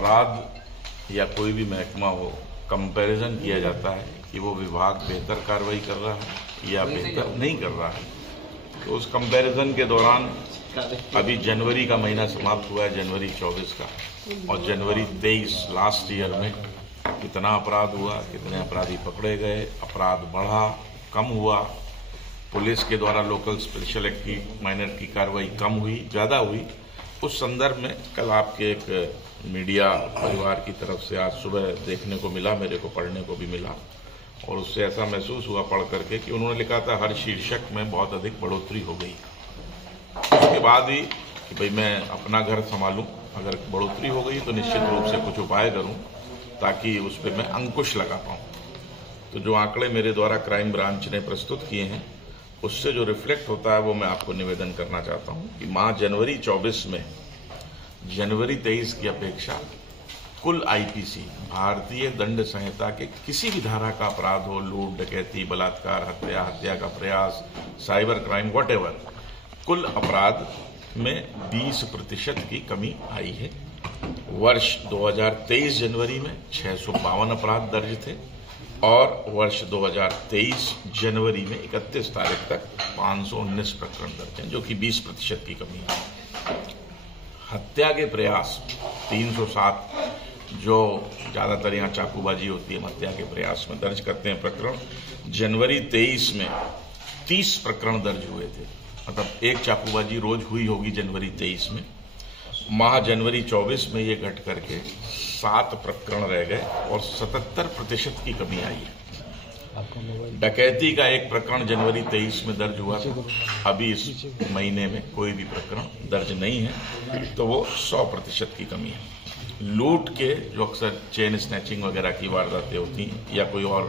अपराध या कोई भी महकमा हो, कंपैरिजन किया जाता है कि वो विभाग बेहतर कार्रवाई कर रहा है या बेहतर नहीं कर रहा है। तो उस कंपैरिजन के दौरान अभी जनवरी का महीना समाप्त हुआ है, जनवरी 24 का, और जनवरी 23 लास्ट ईयर में कितना अपराध हुआ, कितने अपराधी पकड़े गए, अपराध बढ़ा, कम हुआ, पुलिस के द्वारा लोकल स्पेशल एक्ट की माइनर की कार्रवाई कम हुई, ज़्यादा हुई, उस संदर्भ में कल आपके एक मीडिया परिवार की तरफ से आज सुबह देखने को मिला, मेरे को पढ़ने को भी मिला, और उससे ऐसा महसूस हुआ पढ़ करके कि उन्होंने लिखा था हर शीर्षक में बहुत अधिक बढ़ोतरी हो गई। उसके बाद ही कि भाई मैं अपना घर संभालूं, अगर बढ़ोतरी हो गई तो निश्चित रूप से कुछ उपाय करूं ताकि उस पर मैं अंकुश लगा पाऊं। तो जो आंकड़े मेरे द्वारा क्राइम ब्रांच ने प्रस्तुत किए हैं उससे जो रिफ्लेक्ट होता है वो मैं आपको निवेदन करना चाहता हूं कि माह जनवरी 24 में जनवरी 23 की अपेक्षा कुल आईपीसी भारतीय दंड संहिता के किसी भी धारा का अपराध हो, लूट, डकैती, बलात्कार, हत्या, हत्या का प्रयास, साइबर क्राइम, व्हाटएवर, कुल अपराध में 20% की कमी आई है। वर्ष 2023 जनवरी में 652 अपराध दर्ज थे और वर्ष 2023 जनवरी में 31 तारीख तक 519 प्रकरण दर्ज हैं, जो कि 20% की कमी है। हत्या के प्रयास 307, जो ज्यादातर यहाँ चाकूबाजी होती है, हत्या के प्रयास में दर्ज करते हैं प्रकरण। जनवरी 23 में 30 प्रकरण दर्ज हुए थे, मतलब एक चाकूबाजी रोज हुई होगी जनवरी 23 में। माह जनवरी 24 में ये घट करके 7 प्रकरण रह गए और 77% की कमी आई है। डकैती का एक प्रकरण जनवरी 23 में दर्ज हुआ था, अभी इस महीने में कोई भी प्रकरण दर्ज नहीं है, तो वो 100% की कमी है। लूट के जो अक्सर चेन स्नैचिंग वगैरह की वारदातें होती हैं या कोई और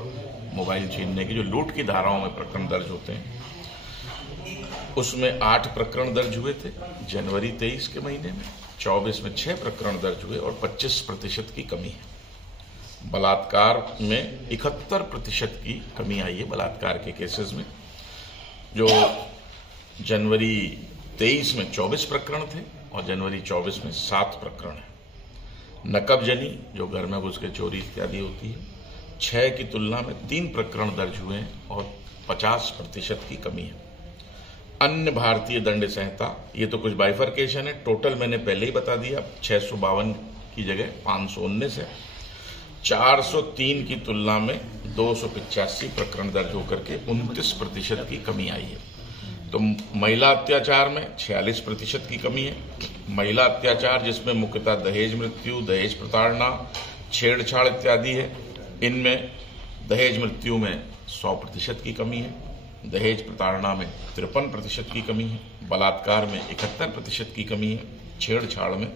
मोबाइल छीनने की जो लूट की धाराओं में प्रकरण दर्ज होते हैं, उसमें 8 प्रकरण दर्ज हुए थे जनवरी 23 के महीने में। 24 में 6 प्रकरण दर्ज हुए और 25% की कमी है। बलात्कार में 71% की कमी आई है। बलात्कार के केसेस में जो जनवरी 23 में 24 प्रकरण थे और जनवरी 24 में 7 प्रकरण है। नकबजनी, जो घर में घुस के चोरी इत्यादि होती है, 6 की तुलना में 3 प्रकरण दर्ज हुए हैं और 50% की कमी है। अन्य भारतीय दंड संहिता, ये तो कुछ बाइफर्केशन है, टोटल मैंने पहले ही बता दिया, 652 की जगह 519 है। 403 की तुलना में 285 प्रकरण दर्ज होकर के 29% की कमी आई है। तो महिला अत्याचार में 46% की कमी है। महिला अत्याचार जिसमें मुख्यतः दहेज मृत्यु, दहेज प्रताड़ना, छेड़छाड़ इत्यादि है, इनमें दहेज मृत्यु में 100% की कमी है, दहेज प्रताड़ना में 53% की कमी है, बलात्कार में 71% की कमी है, छेड़छाड़ में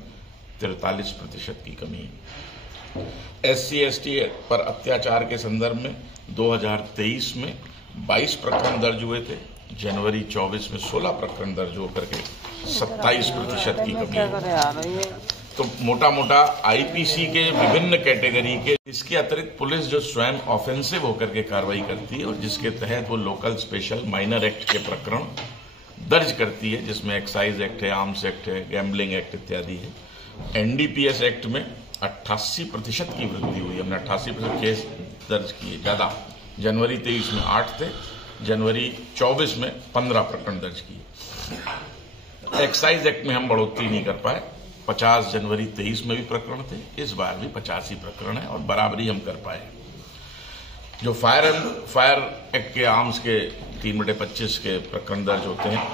43% की कमी है। SC/ST पर अत्याचार के संदर्भ में 2023 में 22 प्रकरण दर्ज हुए थे, जनवरी 24 में 16 प्रकरण दर्ज होकर के 27% की कमी है। तो मोटा मोटा आईपीसी के विभिन्न कैटेगरी के, इसके अतिरिक्त पुलिस जो स्वयं ऑफेंसिव होकर के कार्रवाई करती है और जिसके तहत वो लोकल स्पेशल माइनर एक्ट के प्रकरण दर्ज करती है, जिसमें एक्साइज एक्ट है, आर्म्स एक्ट है, गैम्बलिंग एक्ट इत्यादि है। NDPS एक्ट में 88% की वृद्धि हुई। हमने 88% केस दर्ज किए, ज्यादा। जनवरी 23 में 8 थे, जनवरी 24 में 15 प्रकरण दर्ज किए। एक्साइज एक्ट में हम बढ़ोतरी नहीं कर पाए, 50 जनवरी 23 में भी प्रकरण थे, इस बार भी 50 ही प्रकरण है और बराबरी हम कर पाए। जो फायर एक्ट के आर्म्स के 3/25 के प्रकरण दर्ज होते हैं,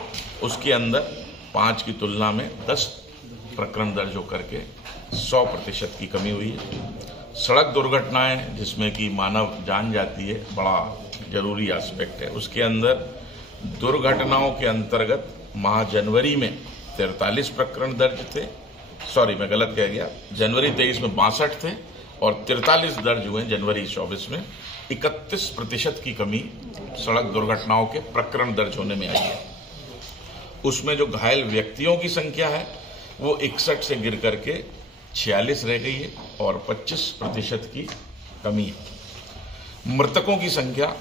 उसके अंदर 5 की तुलना में 10 प्रकरण दर्ज होकर के 100% की कमी हुई है। सड़क दुर्घटनाएं जिसमें कि मानव जान जाती है, बड़ा जरूरी एस्पेक्ट है, उसके अंदर दुर्घटनाओं के अंतर्गत माह जनवरी में 43 प्रकरण दर्ज थे, सॉरी मैं गलत कह गया, जनवरी 23 में 62 थे और 43 दर्ज हुए जनवरी 24 में। 31% की कमी सड़क दुर्घटनाओं के प्रकरण दर्ज होने में आई है। उसमें जो घायल व्यक्तियों की संख्या है वो 61 से गिर करके 46 रह गई है और 25% की कमी है। मृतकों की संख्या,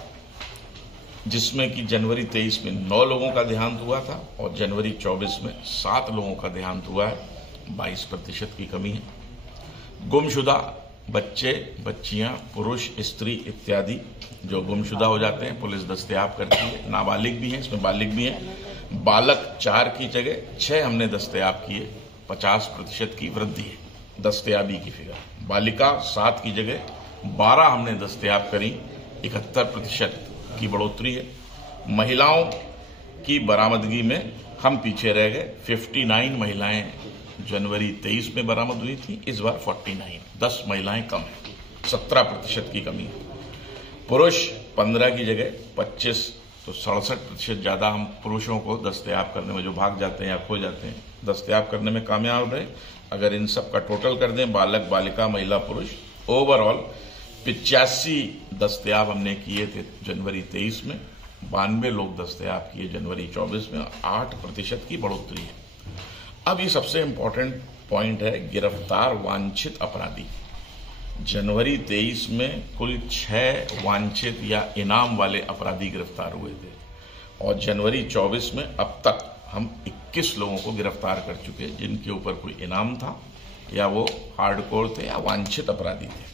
जिसमें कि जनवरी 23 में 9 लोगों का देहांत हुआ था और जनवरी 24 में 7 लोगों का देहांत हुआ है, 22% की कमी है। गुमशुदा बच्चे, बच्चियां, पुरुष, स्त्री इत्यादि जो गुमशुदा हो जाते हैं पुलिस दस्तयाब करती है। नाबालिग भी हैं, इसमें बालिग भी हैं। बालक 4 की जगह 6 हमने दस्तयाब किए, 50% की वृद्धि है दस्तयाबी की फिगर। बालिका 7 की जगह 12 हमने दस्तयाब करी, 71% की बढ़ोतरी है। महिलाओं की बरामदगी में हम पीछे रह गए, 59 महिलाएं जनवरी 23 में बरामद हुई थी, इस बार 49, 10 महिलाएं कम है, 17% की कमी है। पुरुष 15 की जगह 25, तो 67% ज्यादा हम पुरुषों को दस्तयाब करने में, जो भाग जाते हैं या खो जाते हैं, दस्तयाब करने में कामयाब रहे। अगर इन सब का टोटल कर दें, बालक, बालिका, महिला, पुरुष, ओवरऑल 85 दस्तयाब हमने किए थे जनवरी 23 में, 92 लोग दस्तयाब किए जनवरी 24 में, 8% की बढ़ोतरी है। अब ये सबसे इंपॉर्टेंट पॉइंट है, गिरफ्तार वांछित अपराधी। जनवरी 23 में कुल 6 वांछित या इनाम वाले अपराधी गिरफ्तार हुए थे और जनवरी 24 में अब तक हम 21 लोगों को गिरफ्तार कर चुके हैं जिनके ऊपर कोई इनाम था या वो हार्डकोर थे या वांछित अपराधी थे।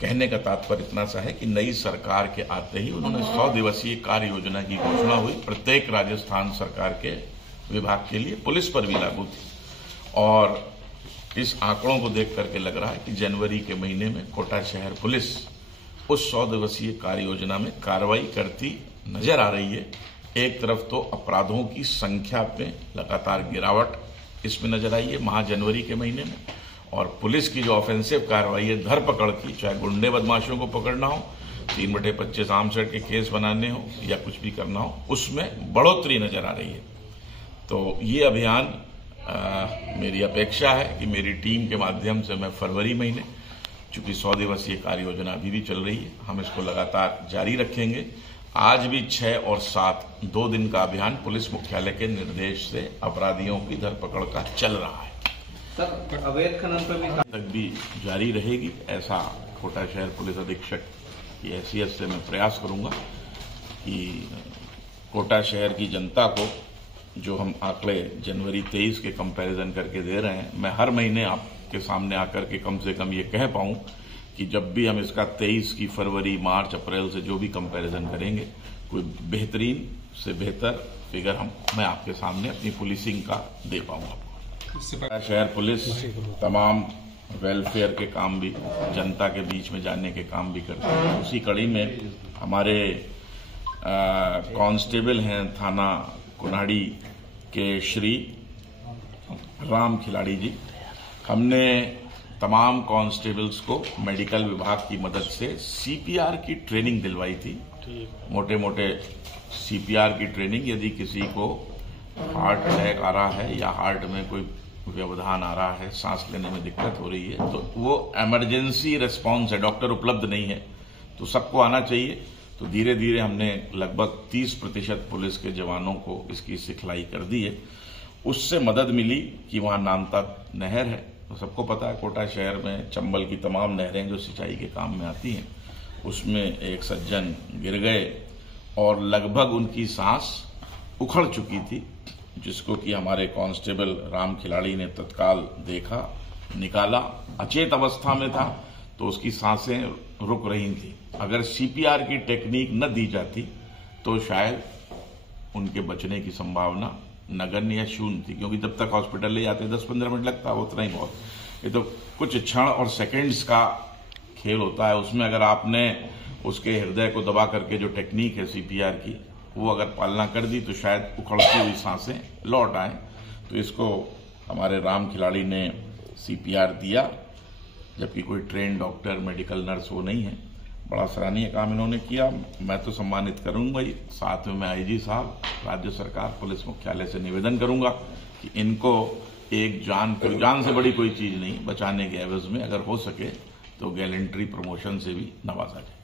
कहने का तात्पर्य इतना सा है कि नई सरकार के आते ही उन्होंने 100 दिवसीय कार्य योजना की घोषणा हुई, प्रत्येक राजस्थान सरकार के विभाग के लिए, पुलिस पर भी लागू थी। और इस आंकड़ों को देख करके लग रहा है कि जनवरी के महीने में कोटा शहर पुलिस उस 100 दिवसीय कार्य योजना में कार्रवाई करती नजर आ रही है। एक तरफ तो अपराधों की संख्या में लगातार गिरावट इसमें नजर आई है माह जनवरी के महीने में, और पुलिस की जो ऑफेंसिव कार्रवाई है धरपकड़ की, चाहे गुंडे बदमाशों को पकड़ना हो, 3/25 आर्मसेट के केस बनाने हो या कुछ भी करना हो, उसमें बढ़ोतरी नजर आ रही है। तो ये अभियान मेरी अपेक्षा है कि मेरी टीम के माध्यम से मैं फरवरी महीने, चूंकि 100 दिवसीय कार्य योजना अभी भी चल रही है, हम इसको लगातार जारी रखेंगे। आज भी 6 और 7 2 दिन का अभियान पुलिस मुख्यालय के निर्देश से अपराधियों की धरपकड़ का चल रहा है। सर, अवैध खनन पर भी तक भी जारी रहेगी, ऐसा कोटा शहर पुलिस अधीक्षक की हैसियत से मैं प्रयास करूंगा कि कोटा शहर की जनता को जो हम आंकड़े जनवरी 23 के कंपैरिजन करके दे रहे हैं, मैं हर महीने आपके सामने आकर के कम से कम ये कह पाऊं कि जब भी हम इसका 23 की फरवरी, मार्च, अप्रैल से जो भी कंपैरिजन करेंगे, कोई बेहतरीन से बेहतर फिगर मैं आपके सामने अपनी पुलिसिंग का दे पाऊंगा। शहर पुलिस तमाम वेलफेयर के काम भी, जनता के बीच में जाने के काम भी करती है। उसी कड़ी में हमारे कांस्टेबल हैं थाना कुन्हाड़ी के श्री राम खिलाड़ी जी, हमने तमाम कांस्टेबल्स को मेडिकल विभाग की मदद से सीपीआर की ट्रेनिंग दिलवाई थी। मोटे मोटे सीपीआर की ट्रेनिंग, यदि किसी को हार्ट अटैक आ रहा है या हार्ट में कोई व्यवधान आ रहा है, सांस लेने में दिक्कत हो रही है, तो वो इमरजेंसी रिस्पांस है, डॉक्टर उपलब्ध नहीं है, तो सबको आना चाहिए। तो धीरे धीरे हमने लगभग 30% पुलिस के जवानों को इसकी सिखलाई कर दी है। उससे मदद मिली कि वहां नानता नहर है, तो सबको पता है कोटा शहर में चंबल की तमाम नहरें जो सिंचाई के काम में आती हैं, उसमें एक सज्जन गिर गए और लगभग उनकी सांस उखड़ चुकी थी, जिसको कि हमारे कांस्टेबल राम खिलाड़ी ने तत्काल देखा, निकाला। अचेत अवस्था में था तो उसकी सांसें रुक रही थी। अगर सीपीआर की टेक्निक न दी जाती तो शायद उनके बचने की संभावना नगण्य या शून्य थी, क्योंकि जब तक हॉस्पिटल ले जाते 10-15 मिनट लगता, उतना ही बहुत। ये तो कुछ क्षण और सेकंड्स का खेल होता है, उसमें अगर आपने उसके हृदय को दबा करके जो टेक्निक है सीपीआर की, वो अगर पालना कर दी तो शायद उखड़ती हुई सांसें लौट आए। तो इसको हमारे राम खिलाड़ी ने सीपीआर दिया, जबकि कोई ट्रेन डॉक्टर, मेडिकल नर्स वो नहीं है। बड़ा सराहनीय काम इन्होंने किया, मैं तो सम्मानित करूंगा ही। साथ में मैं आईजी साहब, राज्य सरकार, पुलिस मुख्यालय से निवेदन करूंगा कि इनको एक जान से बड़ी कोई चीज नहीं, बचाने के एवज में अगर हो सके तो गैलेंट्री प्रमोशन से भी नवाजा जाए।